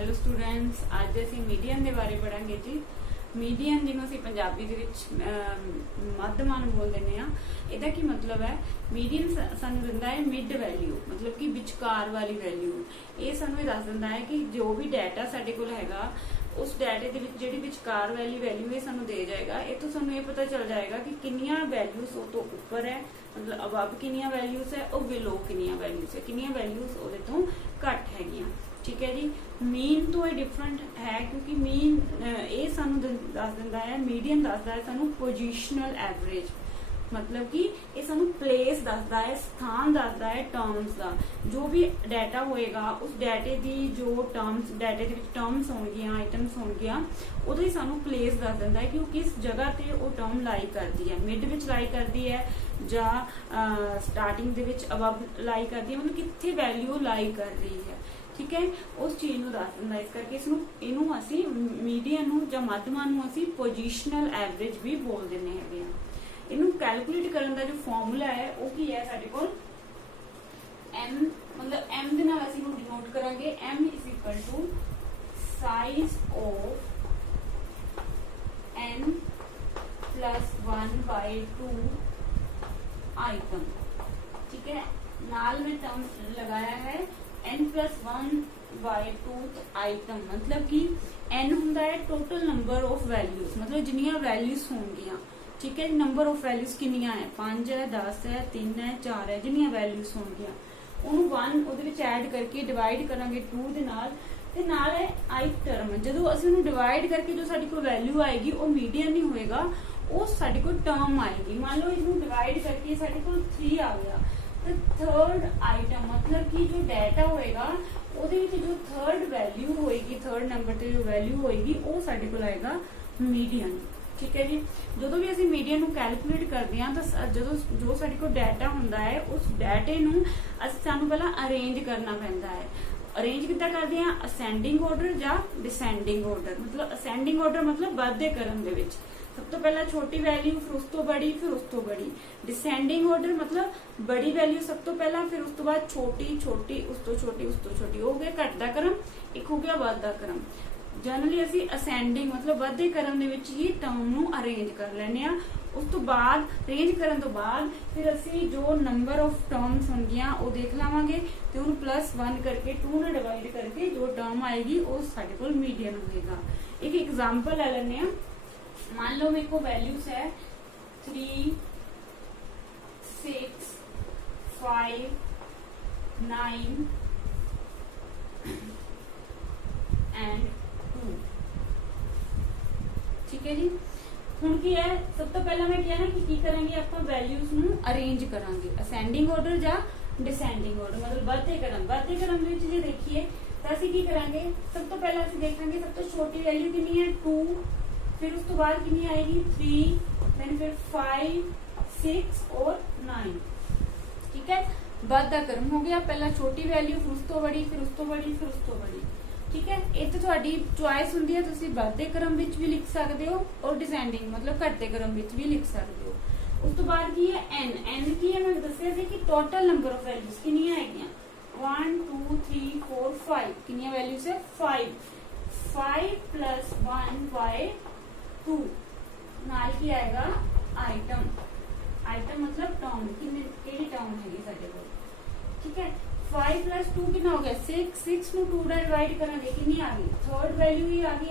Hello students, ਅੱਜ ਅਸੀਂ median ਦੇ ਬਾਰੇ ਪੜਾਂਗੇ ਜੀ। ਮੀਡੀਅਨ ਜਿਹਨੂੰ ਅਸੀਂ ਪੰਜਾਬੀ ਦੇ ਵਿੱਚ ਮੱਧਮਾਨ ਬੋਲ ਦਿੰਦੇ ਆ। ਇਹਦਾ ਕੀ ਮਤਲਬ ਹੈ? ਮੀਡੀਅਨ ਸਾਨੂੰ ਦਿੰਦਾ ਹੈ ਮਿਡ ਵੈਲਿਊ, ਮਤਲਬ ਕਿ ਵਿਚਕਾਰ ਵਾਲੀ ਵੈਲਿਊ। ਇਹ ਸਾਨੂੰ ਇਹ ਦੱਸ ਦਿੰਦਾ ਹੈ ਕਿ ਜੋ ਵੀ ਡਾਟਾ ਸਾਡੇ ਕੋਲ ਹੈਗਾ ਉਸ ਡਾਟੇ ਦੇ ਵਿੱਚ ਜਿਹੜੀ ਵਿਚਕਾਰ ਵਾਲੀ ਵੈਲਿਊ ਇਹ ਸਾਨੂੰ ਦੇ ਜਾਏਗਾ। ਇਹ ਤੋਂ ਸਾਨੂੰ ਇਹ ਪਤਾ ਚੱਲ ਜਾਏਗਾ ਕਿ ਕਿੰਨੀਆਂ ਵੈਲਿਊਜ਼ ਉਹ ਤੋਂ ਉੱਪਰ ਹੈ, ਮਤਲਬ ਅਬਵ ਕਿੰਨੀਆਂ ਵੈਲਿਊਜ਼ ਹੈ, ਉਹ ਬਿਲੋ ਕਿੰਨੀਆਂ ਵੈਲਿਊਜ਼ ਹੈ, ਕਿੰਨੀਆਂ ਵੈਲਿਊਜ਼ ਉਹਦੇ ਤੋਂ ਘੱਟ ਹੈਗੀਆਂ। ठीक है जी। मीन तो ये डिफरेंट है क्योंकि मीन ये सानू दस दिंदा है, मीडियन दसदा है सानू पोजिशनल एवरेज, मतलब कि ये सानू प्लेस दसदा है, स्थान दसदा है टर्म्स का। जो भी डाटा होएगा उस डाटे की जो टर्म्स डाटे दे विच टर्म्स होणगियां, आइटम्स होणगियां, उहदी सानू प्लेस दस दिंदा है कि वो किस जगह ते वो टर्म लाई करदी है, मिड विच लाई करदी है जां स्टार्टिंग दे विच अबव लाई करदी है, मतलब कित्थे वैल्यू लाई कर रही है। ठीक है, उस चीज नूं दस दिंदा। इस करके इनू असी मीडियन नूं जां मध्यमान नूं असी पोजिशनल एवरेज भी बोल दिंदे हैगे आ। इनू कैलकुलेट करन दा जो फॉर्मूला है वो की है साडे कोल m, मतलब m दे नाल असी नूं डिनोट करांगे m is equal to size of n plus 1/2 item. ठीक है, नाल में टर्म लगाया है n+1/2 आइटम, मतलब कि n हुंदा है टोटल नंबर ऑफ वैल्यूज, मतलब जिन्नियां वैल्यूज होंगियां। ठीक है, नंबर ऑफ वैल्यूज किन्नियां है, 5 है, 10 है, 3 है, 4 है, जिन्नियां वैल्यूज होंगियां ਉਹਨੂੰ 1 ਉਹਦੇ ਵਿੱਚ ਐਡ ਕਰਕੇ ਡਿਵਾਈਡ ਕਰਾਂਗੇ 2 ਦੇ ਨਾਲ, ਤੇ ਨਾਲ ਹੈ ith ਟਰਮ। ਜਦੋਂ ਅਸੀਂ ਉਹਨੂੰ ਡਿਵਾਈਡ ਕਰਕੇ ਜੋ ਸਾਡੀ ਕੋਲ ਵੈਲਿਊ ਆਏਗੀ ਉਹ ਮੀਡੀਅਨ ਨਹੀਂ ਹੋਏਗਾ, ਉਹ ਸਾਡੇ ਕੋਲ ਟਰਮ ਆਏਗੀ। ਮੰਨ ਲਓ ਇਹਨੂੰ ਡਿਵਾਈਡ ਕਰਕੇ ਸਾਡੇ ਕੋਲ 3 ਆ ਗਿਆ, तो थर्ड आइटम मतलब कि जो डाटा होएगा ਉਹਦੇ ਵਿੱਚ ਜੋ थर्ड वैल्यू होएगी, थर्ड नंबर ਤੇ जो वैल्यू होएगी ਉਹ ਸਾਡੇ ਕੋਲ ਆਏਗਾ ਮੀਡੀਅਨ। ठीक है जी। ਜਦੋਂ ਵੀ ਅਸੀਂ ਮੀਡੀਅਨ ਨੂੰ ਕੈਲਕੂਲੇਟ ਕਰਦੇ ਹਾਂ ਤਾਂ ਜਦੋਂ ਜੋ ਸਾਡੇ ਕੋਲ ਡਾਟਾ ਹੁੰਦਾ ਹੈ ਉਸ ਡਾਟੇ ਨੂੰ ਸਾਨੂੰ ਪਹਿਲਾਂ ਅਰੇਂਜ ਕਰਨਾ ਪੈਂਦਾ ਹੈ। ਅਰੇਂਜ ਕਿੱਦਾਂ ਕਰਦੇ ਹਾਂ? ਅਸੈਂਡਿੰਗ ਆਰਡਰ ਜਾਂ ਡਿਸੈਂਡਿੰਗ ਆਰਡਰ। ਮਤਲਬ ਅਸੈਂਡਿੰਗ ਆਰਡਰ मतलब ਵੱਧਦੇ ਕ੍ਰਮ ਦੇ ਵਿੱਚ सब तो पहला छोटी वैल्यू, फिर उस तो बड़ी, फिर उस तो बड़ी। डिसेंडिंग ऑर्डर मतलब बड़ी वैल्यू सब तो पहला, फिर उस तो बाद छोटी छोटी, उस तो छोटी, उस तो छोटी। हो गया घटदा क्रम, एक हो गया वाधा क्रम। जनरली ਅਸੀਂ ਅਸੈਂਡਿੰਗ मतलब ਵਾਧੇ ਕ੍ਰਮ ਦੇ ਵਿੱਚ ਹੀ ਟਰਮ ਨੂੰ ਅਰੇਂਜ ਕਰ ਲੈਨੇ ਆ। ਉਸ ਤੋਂ ਬਾਅਦ ਅਰੇਂਜ ਕਰਨ ਤੋਂ ਬਾਅਦ ਫਿਰ ਅਸੀਂ ਜੋ ਨੰਬਰ ਆਫ ਟਰਮਸ ਹੋਣਗੀਆਂ ਉਹ ਦੇਖ ਲਾਵਾਂਗੇ ਤੇ ਉਹਨੂੰ +1 ਕਰਕੇ 2 ਨਾਲ ਡਿਵਾਈਡ ਕਰਕੇ ਜੋ ਟਰਮ ਆਏਗੀ ਉਹ ਸਾਡੇ ਕੋਲ ਮੀਡੀਅਨ ਹੋਏਗਾ। ਇੱਕ ਐਗਜ਼ਾਮਪਲ ਲੈ ਲੈਨੇ ਆ। मान लो मेरे को वैल्यूज है 3, 6, 5, 9 एंड 2। ठीक है जी। ਹੁਣ ਕੀ ਹੈ, ਸਭ ਤੋਂ ਪਹਿਲਾਂ ਮੈਂ ਕਿਹਾ ਨਾ ਕਿ ਕੀ ਕਰਾਂਗੇ ਆਪਾਂ ਵੈਲਿਊਜ਼ ਨੂੰ ਅਰੇਂਜ ਕਰਾਂਗੇ ਅਸੈਂਡਿੰਗ ਆਰਡਰ ਜਾਂ ਡਿਸੈਂਡਿੰਗ ਆਰਡਰ, ਮਤਲਬ ਵੱਧਦੇ ਕ੍ਰਮ ਦੇ ਵਿੱਚ ਜੇ ਦੇਖੀਏ ਤਾਂ ਅਸੀਂ ਕੀ ਕਰਾਂਗੇ, ਸਭ ਤੋਂ ਪਹਿਲਾਂ ਅਸੀਂ ਦੇਖਾਂਗੇ ਸਭ ਤੋਂ ਛੋਟੀ ਵੈਲਿਊ ਕਿੰਨੀ ਹੈ 2, फिर उस तो बाद कितनी आएगी 3, देन फिर 5, 6 और 9। ठीक है, वाधा क्रम हो गया। पहला छोटी वैल्यू, फिर उस तो बड़ी, फिर उस तो बड़ी, फिर उस तो बड़ी। ठीक है, इत्थे तुहाडी चॉइस हुंदी है, तुसीं वाधे क्रम विच भी लिख सकदे हो और डिसेंडिंग मतलब घटदे क्रम विच भी लिख सकदे हो। उस तो बाद की है n। n की है, मैं दस्सिया सी कि टोटल नंबर ऑफ वैल्यूज कितनियां हैगियां 1 2 3 4 5। कितनियां वैल्यूज है 5। 5 + 1/2 नाल की आएगा आइटम। आइटम मतलब टर्म, कितनी टर्म हैगी साडे कोल। ठीक है, 5 + 2 कितना हो गया 6। 6 ਨੂੰ 2 ਨਾਲ ਡਿਵਾਈਡ ਕਰਾਂਗੇ ਕਿੰਨੀ ਆ ਗਈ, थर्ड वैल्यू ही आ गई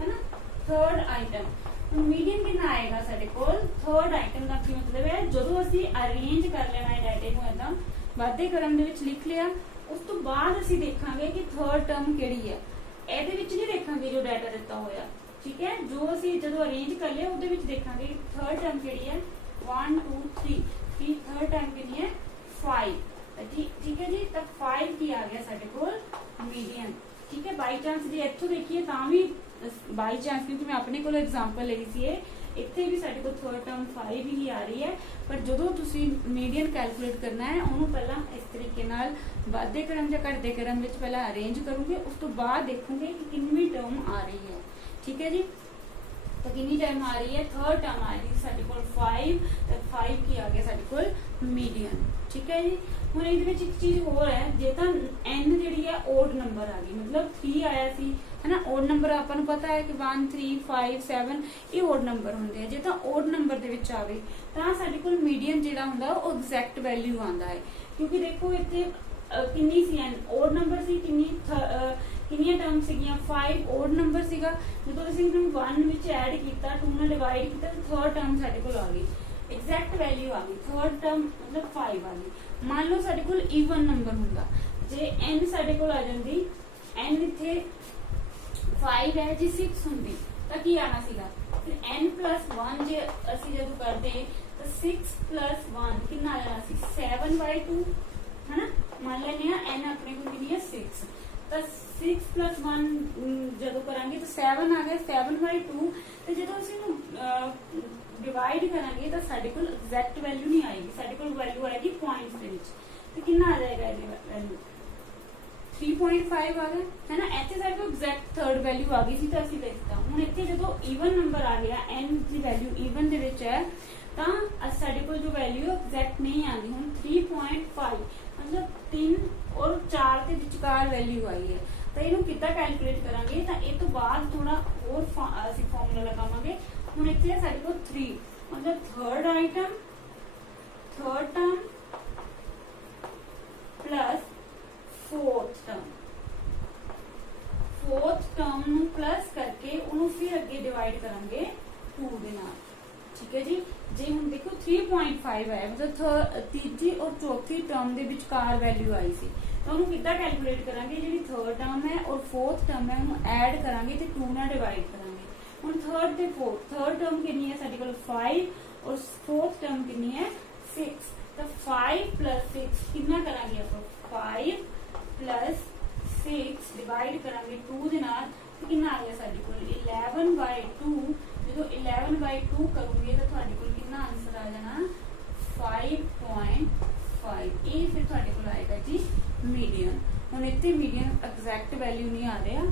है ना, थर्ड आइटम। ਹੁਣ ਮੀਡੀਅਨ ਕਿੰਨਾ ਆਏਗਾ ਸਾਡੇ ਕੋਲ, थर्ड आइटम ਦਾ ਕੀ ਮਤਲਬ ਹੈ, ਜਦੋਂ ਅਸੀਂ ਅਰੇਂਜ ਕਰ ਲੈਣਾ ਹੈ ਡਾਟੇ ਨੂੰ ਇਦਾਂ ਵਾਧੇ ਕ੍ਰਮ ਦੇ ਵਿੱਚ ਲਿਖ ਲਿਆ, ਉਸ ਤੋਂ ਬਾਅਦ ਅਸੀਂ ਦੇਖਾਂਗੇ ਕਿ ਥਰਡ ਟਰਮ ਕਿਹੜੀ ਹੈ। ਇਹਦੇ ਵਿੱਚ ਨਹੀਂ ਦੇਖਾਂਗੇ ਜੋ ਡਾਟਾ ਦਿੱਤਾ ਹੋਇਆ। ठीक है, जो ਅਸੀਂ ਜਦੋਂ ਅਰੇਂਜ ਕਰ ਲਿਆ ਉਹਦੇ ਵਿੱਚ ਦੇਖਾਂਗੇ ਥਰਡ ਟਰਮ ਕਿਹੜੀ ਹੈ 1 2 3, ਫਿਰ ਥਰਡ ਟਰਮ ਕਿੰਨੀ ਹੈ 5। ਠੀਕ ਹੈ ਜੀ, ਤਾਂ 5 ਕੀ ਆ ਗਿਆ ਸਾਡੇ ਕੋਲ ਮੀਡੀਅਨ। ਠੀਕ ਹੈ, ਬਾਈ ਚਾਂਸ ਜੇ ਇੱਥੋਂ ਦੇਖੀਏ ਤਾਂ ਵੀ ਬਾਈ ਚਾਂਸ, ਕਿਉਂਕਿ ਮੈਂ ਆਪਣੇ ਕੋਲ ਐਗਜ਼ਾਮਪਲ ਲਈ ਸੀ, ਇੱਥੇ ਵੀ ਸਾਡੇ ਕੋਲ ਥਰਡ ਟਰਮ 5 ਹੀ ਆ ਰਹੀ ਹੈ। ਪਰ ਜਦੋਂ ਤੁਸੀਂ ਮੀਡੀਅਨ ਕੈਲਕੂਲੇਟ ਕਰਨਾ ਹੈ ਉਹਨੂੰ ਪਹਿਲਾਂ ਇਸ ਤਰੀਕੇ ਨਾਲ ਵਾਧੇ ਕ੍ਰਮ ਜਾਂ ਘਟਦੇ ਕ੍ਰਮ ਵਿੱਚ ਪਹਿਲਾਂ ਅਰੇਂਜ ਕਰੋਗੇ, ਉਸ ਤੋਂ ਬਾਅਦ ਦੇਖੋਗੇ ਕਿ ਕਿੰਨੀ ਟਰਮ ਆ ਰਹੀ ਹੈ। ठीक है जी। तो कितनी टर्म आ रही है, थर्ड टर्म आ रही है साडे कोल 5 ਤੇ 5 ਕੀ ਆ ਗਿਆ ਸਾਡੇ ਕੋਲ ਮੀਡੀਅਨ। ਠੀਕ ਹੈ ਜੀ। ਹੁਣ ਇਹਦੇ ਵਿੱਚ ਇੱਕ ਚੀਜ਼ ਹੋਰ ਹੈ, ਜੇ ਤਾਂ n ਜਿਹੜੀ ਹੈ ਓਡ ਨੰਬਰ ਆ ਗਈ, ਮਤਲਬ 3 ਆਇਆ ਸੀ है ना, ओड नंबर ਆਪਾਂ ਨੂੰ ਪਤਾ ਹੈ ਕਿ 1 3 5 7 ਇਹ ਓਡ ਨੰਬਰ ਹੁੰਦੇ ਆ। ਜੇ ਤਾਂ ਓਡ ਨੰਬਰ ਦੇ ਵਿੱਚ ਆਵੇ ਤਾਂ ਸਾਡੇ ਕੋਲ ਮੀਡੀਅਨ ਜਿਹੜਾ ਹੁੰਦਾ ਉਹ ਐਗਜ਼ੈਕਟ ਵੈਲਿਊ ਆਂਦਾ ਹੈ, ਕਿਉਂਕਿ ਦੇਖੋ ਇੱਥੇ ਕਿੰਨੀ ਸੀ n ਓਡ ਨੰਬਰ ਸੀ, ਕਿੰਨੀਆਂ ਟਰਮ ਸੀਗੀਆਂ 5 ਓਡ ਨੰਬਰ ਸੀਗਾ। ਜਦੋਂ ਅਸੀਂ ਇਹਨੂੰ 1 ਵਿੱਚ ਐਡ ਕੀਤਾ 2 ਨਾਲ ਡਿਵਾਈਡ ਕੀਤਾ ਤਾਂ ਥਰਡ ਟਰਮ ਸਾਡੇ ਕੋਲ ਆ ਗਈ, ਐਗਜ਼ੈਕਟ ਵੈਲਿਊ ਆ ਗਈ, ਥਰਡ ਟਰਮ ਮਤਲਬ 5 ਆ ਗਈ। ਮੰਨ ਲਓ ਸਾਡੇ ਕੋਲ ਈਵਨ ਨੰਬਰ ਹੁੰਦਾ, ਜੇ n ਸਾਡੇ ਕੋਲ ਆ ਜਾਂਦੀ, n ਇੱਥੇ 5 है जी 6 ਹੁੰਦੀ ਤਾਂ ਕੀ ਆਣਾ ਸੀਗਾ, ਫਿਰ n + 1 ਜੇ ਅਸੀਂ ਜਦੋਂ ਕਰਦੇ ਤਾਂ 6 + 1 ਕਿੰਨਾ ਆ ਜਾਣਾ ਸੀ 7/2 ਹੈ ਨਾ। ਮੰਨ ਲੈਨੇ ਆ n ਆਪਣੇ ਕੋਲ ਕਿੰਨੀ ਹੈ 6 ਤਾਂ 6 + 1 ਜਦੋਂ ਕਰਾਂਗੇ ਤਾਂ 7 ਆ ਗਿਆ 7/2 ਤੇ ਜਦੋਂ ਅਸੀਂ ਇਹਨੂੰ ਡਿਵਾਈਡ ਕਰਾਂਗੇ ਤਾਂ ਸਾਡੇ ਕੋਲ ਐਗਜ਼ੈਕਟ ਵੈਲਿਊ ਨਹੀਂ ਆਏਗੀ, ਸਾਡੇ ਕੋਲ ਵੈਲਿਊ ਆਏਗੀ ਪੁਆਇੰਟਸ ਦੇ ਵਿੱਚ। ਤੇ ਕਿੰਨਾ ਆ ਜਾਏਗਾ ਇਹਦੀ ਵੈਲਿਊ 3.5 ਆ ਗਿਆ ਹੈ ਨਾ। ਇੱਥੇ ਸਾਡੇ ਕੋਲ ਐਗਜ਼ੈਕਟ ਥਰਡ ਵੈਲਿਊ ਆ ਗਈ ਸੀ ਤਾਂ ਅਸੀਂ ਲਿਖਤਾ। ਹੁਣ ਇੱਥੇ ਜਦੋਂ ਈਵਨ ਨੰਬਰ ਆ ਗਿਆ n ਦੀ ਵੈਲਿਊ ਈਵਨ ਦੇ ਵਿੱਚ ਹੈ ਤਾਂ ਸਾਡੇ ਕੋਲ ਜੋ ਵੈਲਿਊ ਐਗਜ਼ੈਕਟ ਨਹੀਂ ਆਉਂਦੀ। ਹੁਣ 3.5 ਮਤਲਬ 3 ਔਰ 4 ਦੇ ਵਿਚਕਾਰ ਵੈਲਿਊ ਆਈ ਹੈ ਤਾਂ ਇਹਨੂੰ ਕਿੱਦਾਂ ਕੈਲਕੂਲੇਟ ਕਰਾਂਗੇ, ਤਾਂ ਇਹ ਤੋਂ ਬਾਅਦ ਥੋੜਾ ਹੋਰ ਅਸੀਂ ਫਾਰਮੂਲਾ ਲਗਾਵਾਂਗੇ। ਹੁਣ ਇੱਥੇ ਸਾਡੇ ਕੋਲ 3 ਮਤਲਬ third item third term plus fourth term ਨੂੰ ਪਲੱਸ ਕਰਕੇ ਉਹਨੂੰ ਫਿਰ ਅੱਗੇ ਡਿਵਾਈਡ ਕਰਾਂਗੇ 2 ਦੇ ਨਾਲ। ਠੀਕ ਹੈ ਜੀ। ਜੇ ਹੁਣ ਦੇਖੋ 3.5 ਆਇਆ ਮਤਲਬ ਤੀਜੀ ਔਰ ਚੌਥੀ ਟਰਮ ਦੇ ਵਿਚਕਾਰ ਵੈਲਿਊ ਆਈ ਸੀ ਤਾਂ ਉਹਨੂੰ ਕਿੱਦਾਂ ਕੈਲਕੂਲੇਟ ਕਰਾਂਗੇ, ਜਿਹੜੀ ਥਰਡ ਟਰਮ ਹੈ ਔਰ ਫੋਰਥ ਟਰਮ ਹੈ ਉਹਨੂੰ ਐਡ ਕਰਾਂਗੇ ਤੇ 2 ਨਾਲ ਡਿਵਾਈਡ ਕਰਾਂਗੇ। ਹੁਣ ਥਰਡ ਤੇ ਫੋਰਥ, ਥਰਡ ਟਰਮ ਕਿੰਨੀ ਹੈ ਸਾਡੇ ਕੋਲ 5 ਔਰ ਫੋਰਥ ਟਰਮ ਕਿੰਨੀ ਹੈ 6 ਤਾਂ 5 + 6 ਕਿੰਨਾ ਕਰਾਂਗੇ ਆਪਾਂ 5 + 6 ਡਿਵਾਈਡ ਕਰਾਂਗੇ 2 ਦੇ ਨਾਲ ਤੇ ਕਿੰਨਾ ਆ ਗਿਆ ਸਾਡੇ ਕੋਲ 11/2। ਜਦੋਂ 11/2 ਕਰੋਗੇ ਤਾਂ ਤੁਹਾਡੇ ਕੋਲ ਕਿੰਨਾ ਆਨਸਰ ਆ ਜਾਣਾ 5.5। ਇਹ ਫਿਰ ਤੁਹਾਡੇ ਕੋਲ ਆਏਗਾ ਜੀ ਮੀਡੀਅਨ। ਹੁਣ ਇੱਥੇ ਮੀਡੀਅਨ ਐਗਜ਼ੈਕਟ ਵੈਲਿਊ ਨਹੀਂ ਆ ਰਿਹਾ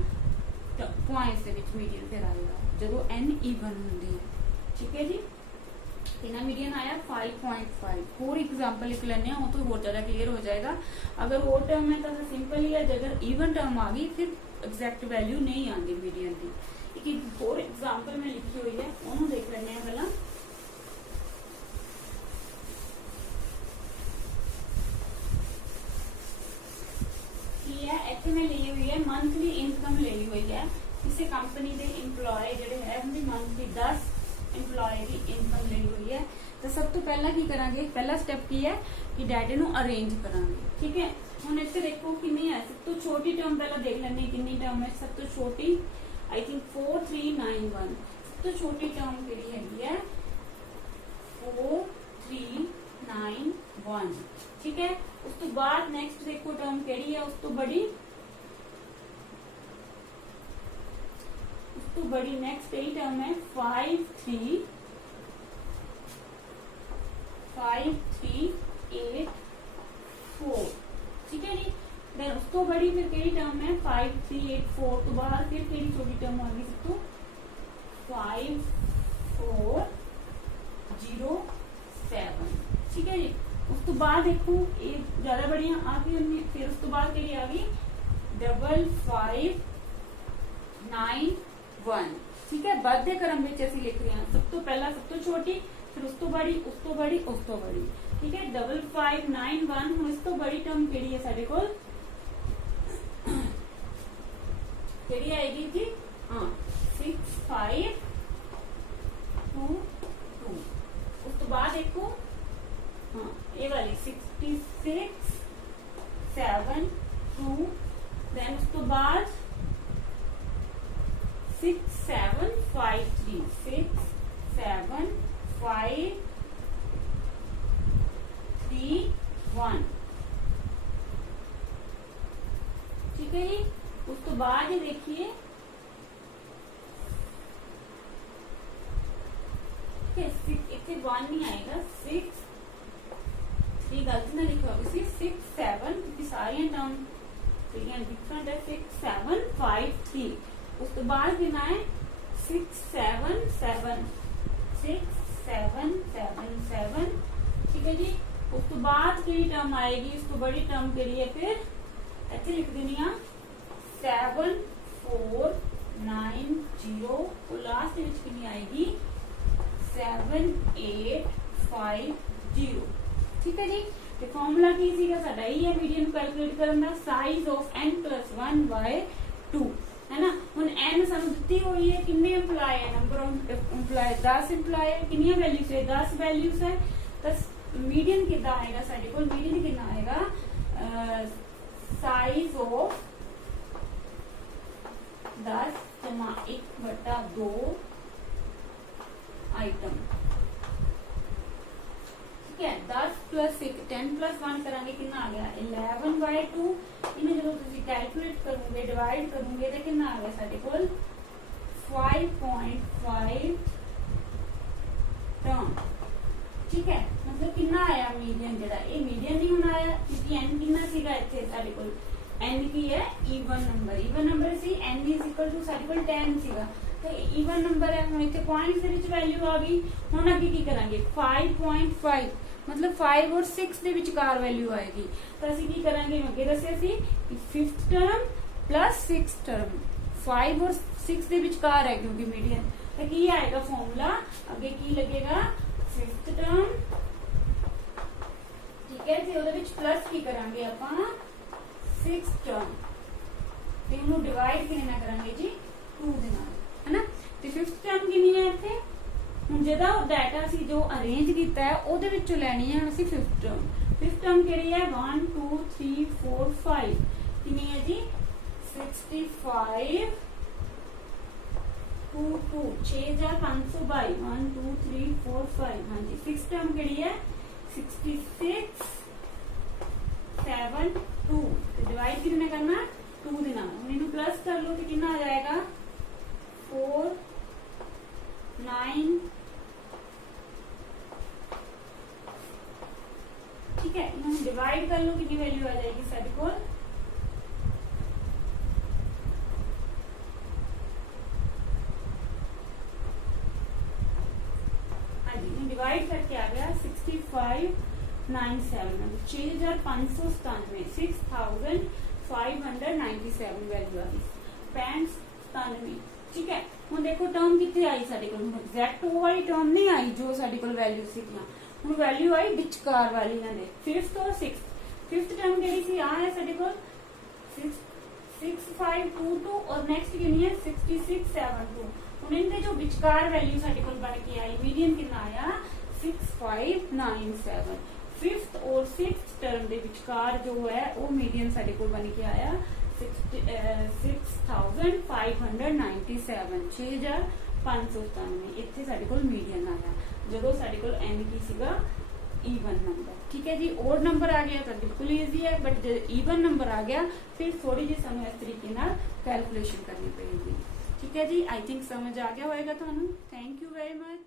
ਤਾਂ ਪੁਆਇੰਟਸ ਦੇ ਵਿੱਚ ਮੀਡੀਅਨ ਫਿਰ ਆਏਗਾ ਜਦੋਂ n ਈਵਨ ਹੁੰਦੀ ਹੈ। ਠੀਕ ਹੈ ਜੀ। कितना मीडियन आया 5.5। और एग्जांपल लिख लेने हैं, वो तो बहुत ज्यादा क्लियर हो जाएगा। अगर वो टर्म है तो सिंपल ही है, अगर इवन टर्म आ गई फिर एग्जैक्ट वैल्यू नहीं आती मीडियन की। एक और एग्जांपल में लिखी हुई है, उन्होंने देख लेने हैं पहला। इतने में ली हुई है मंथली इनकम ली हुई है किसी कंपनी के इंप्लॉय जिहड़े है उनकी मंथली 10 इंप्लॉय की इनकम ली हुई है। तो सब तो पहला की करांगे, पहला स्टेप की है कि डाटे नू अरेंज करांगे। ठीक है, हुण इत्थे देखो कितनी है, सब तो छोटी टर्म पहला देख लेंगे कितनी टर्म है। सब तो छोटी आई थिंक 4391, सब तो छोटी टर्म किहड़ी हैगी है 4391। ठीक है, उस तो बाद नेक्स्ट देखो टर्म किहड़ी है, उस तो बड़ी नेक्स्ट यही टर्म है 5384। ठीक है जी। देन उस तो बड़ी फिर केड़ी टर्म है 5384 तो बाद फिर केड़ी छोटी टर्म आ गई सब तो 5407। ठीक है जी। उस तो बाद देखो ये ज्यादा बड़ियां आ गई, फिर उस तो बाद केड़ी आ गई 5591। ठीक है, बढ़ते क्रम में असं लिख रहे हैं, सब तो पहला सब तो छोटी, फिर उस तो बड़ी, उस तो बड़ी, उस तो बड़ी। ठीक है, 5591। हुण इस तो बड़ी टर्म केड़ी है साडे कोल, केड़ी आएगी जी, हाँ 6522। उस तो बाद देखो हाँ ये वाली 6672। देन उस तो बाद 6753 67531। ठीक है जी। उस तो बाद ये देखिए इतने 1 नहीं आएगा, 6 3 गलती ना लिखा होगा, 67 क्योंकि सारी टर्म डिफरेंट है, 6753। उस तो बाद कितना है 677 6777 ठीक है जी। उस तो बाद केड़ी टर्म आएगी, उस तो बड़ी टर्म केड़ी है, फिर इत्थे लिख देनी आ 7490 और लास्ट विच कितनी आएगी 7850 ठीक है जी। तो फॉर्मूला की सीगा साडा यही है मीडियन कैलकुलेट करन दा, साइज ऑफ n+1/2 है ना। हुन n सानू दित्ती हुई है, कितने एम्प्लॉय है, नंबर ऑफ एम्प्लॉय 10 एम्प्लॉय है, कितनी वैल्यूज है 10 वैल्यूज है। तो मीडियन कितना आएगा साडे कोल, मीडियन कितना आएगा साइज ऑफ 10,1/2 आइटम ठीक है। 10 + 1 10 + 1 करांगे कितना आ गया 11/2। इन्हें जो तुम कैलकुलेट करोगे डिवाइड करोगे तो कितना आ गया साडे कोल 5.5 टर्म ठीक है। मतलब कितना आया मीडियन जड़ा, ये मीडियन नहीं होना आया क्योंकि n कितना सीगा इत्थे साडे कोल, n की है इवन नंबर सी, n = साडे कोल 10 सीगा तो इवन नंबर है। हम इत्थे पॉइंट्स दे विच वैल्यू आ गई। हुण अगे की करांगे 5.5 मतलब 5 और 6 दे विचकार वैल्यू आएगी। तो असीं की करांगे अगे दस्सिया सी 5th टर्म + 6th टर्म 5 और 6 दे विचकार है क्योंकि मीडियन। तो की आएगा फॉर्मूला अगे की लगेगा 5th टर्म ठीक है जी, ਉਹਦੇ ਵਿੱਚ प्लस की करांगे ਆਪਾਂ 6th टर्म ਤੇ ਉਹਨੂੰ डिवाइड ਕਿਵੇਂ ਨਾ ਕਰਾਂਗੇ ਜੀ 2 ਦੇ ਨਾਲ है ना। ਤੇ 5th टर्म ਕਿੰਨੀ ਹੈ ਇੱਥੇ, ਹੁਣ ਜਿਹਦਾ ਡਾਟਾ ਸੀ ਜੋ ਅਰੇਂਜ ਕੀਤਾ ਹੈ ਉਹਦੇ ਵਿੱਚੋਂ ਲੈਣੀ ਹੈ ਅਸੀਂ 5th टर्म। 5th टर्म ਕਿਹੜੀ ਹੈ 1 2 3 4 5 ਕਿੰਨੀ ਹੈ ਜੀ 65 2 2 6522 1 2 3 4 5 हाँ जी। 6th टर्म केड़ी है 66 7 2 डिवाइड कितने करना 2 दे नाल, इन्हें प्लस कर लो तो कितना आ जाएगा 4 9 ठीक है। इन्हें डिवाइड कर लो कितनी वैल्यू आ जाएगी साडे कोल डिवाइड करके आ गया 6597 6597 6597 वैल्यू आ गई 6597 ठीक है। हुण देखो टर्म कितने आई साडे कोल, एग्जैक्ट वो वाली टर्म नहीं आई जो साडे कोल वैल्यू सीगियां, हुण वैल्यू आई विचकार वाली इन्हां दे 5th और 6th। 5th टर्म केड़ी सी आ है साडे कोल 6522 और नेक्स्ट कितनी है 6672। इनके जो विचकार वैल्यू साडे कोल बन के आई मीडियन कितना आया 6597। 5th और 6th टर्म दे विचकार जो है वो मीडियन साडे कोल बन के आया 6597 6597 इत्थे साडे कोल मीडियन आया जदों साडे कोल n की सीगा ईवन नंबर ठीक है जी। ओड नंबर आ गया तो बिल्कुल ईजी है, बट जब ईवन नंबर आ गया फिर थोड़ी जी सानू इस तरीके नाल कैलकुलेशन करनी पड़ेगी ठीक है जी। आई थिंक समझ आ गया होएगा तुहानू। Thank you very much.